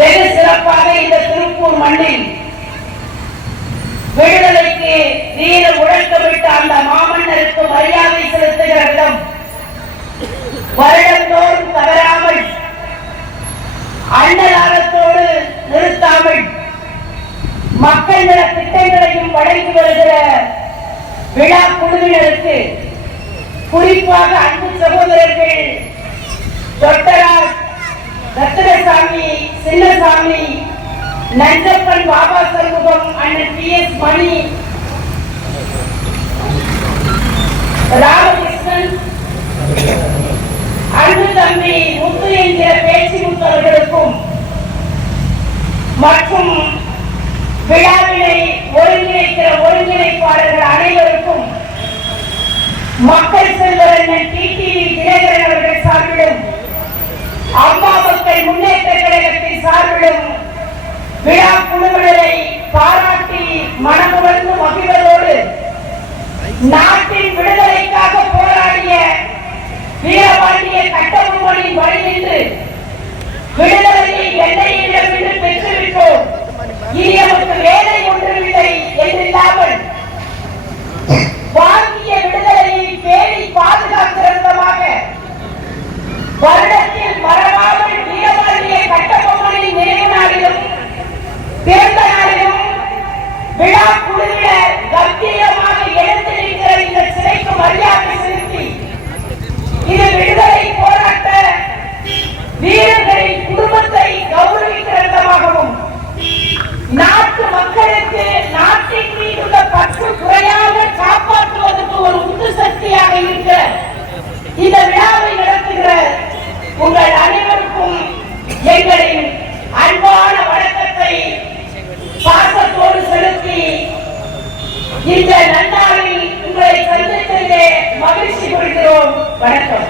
வெகு சிறப்பாக இந்த திருப்பூர் மண்ணில் விடுதலைக்கு வீர உழைக்கவிட்ட அந்த மாமன்னருக்கு மரியாதை செலுத்துகிற விதம் வருடந்தோறும் தவறாமல் அன்னதானத்தோடு நிறுத்தாமல் மக்கள் நல திட்டங்களையும் வழங்கி வருகிற விழா குழுவினருக்கு குறிப்பாக அன்பு சகோதரர்கள் டாக்டர் ரத்னசாமி, சின்னசாமி, நஞ்சப்பன், பாபா சண்முகம், அண்ணன் PS மணி, ராமகிருஷ்ணன், அன்பு தம்பி முத்து என்கிற பேச்சு முத்தவர்களுக்கும் மற்றும் விழாவினை ஒருங்கிணைக்கிற ஒருங்கிணைப்பாளர்கள் அனைவருக்கும் மக்கள் செல்வர் டிடிவி தினகரன் அவர்கள் சார்பிலும் அம்மா மக்கள் முன்னேற்ற கழகத்தின் சார்பிலும் விழா குழுவினரை பாராட்டி மனமுவந்து மகிழ்வதோடு நாட்டின் விடுதலைக்காக போராடிய வீரபாண்டிய கட்டபொம்மனின் வழி நின்று விடுதலையை எல்லையிடமிருந்து பெற்றுவிட்டோம், இனி நமக்கு வேலை ஒன்றுமில்லை என்றில்லாமல் வாங்கிய விடுதலையை பேணி பாதுகாக்கிற விதமாக வருடத்தில் மறவாமல் வீரபாண்டிய கட்டபொம்மனின் நினைவு நாளிலும் பிறந்த நாளிலும் விழா குழுவினர் கம்பீரமாக எழுந்து நிற்கிற இந்த சிலைக்கு மரியாதை செலுத்தி இது விடுதலை போராட்ட வீரர்களின் குடும்பத்தை கௌரவிக்கிற விதமாகவும் நாட்டு மக்களுக்கு நாட்டின் மீதுள்ள பற்று குறையாக காப்பாற்றுவதற்கு ஒரு உந்து சக்தியாக இருக்க இந்த விழாவை நடத்துகிற உங்கள் அனைவருக்கும் எங்களின் அன்பான வணக்கத்தை பாசத்தோடு செலுத்தி இந்த நன்னாளில் உங்களை சந்தித்ததிலே மகிழ்ச்சி கொள்கிறோம். வணக்கம்.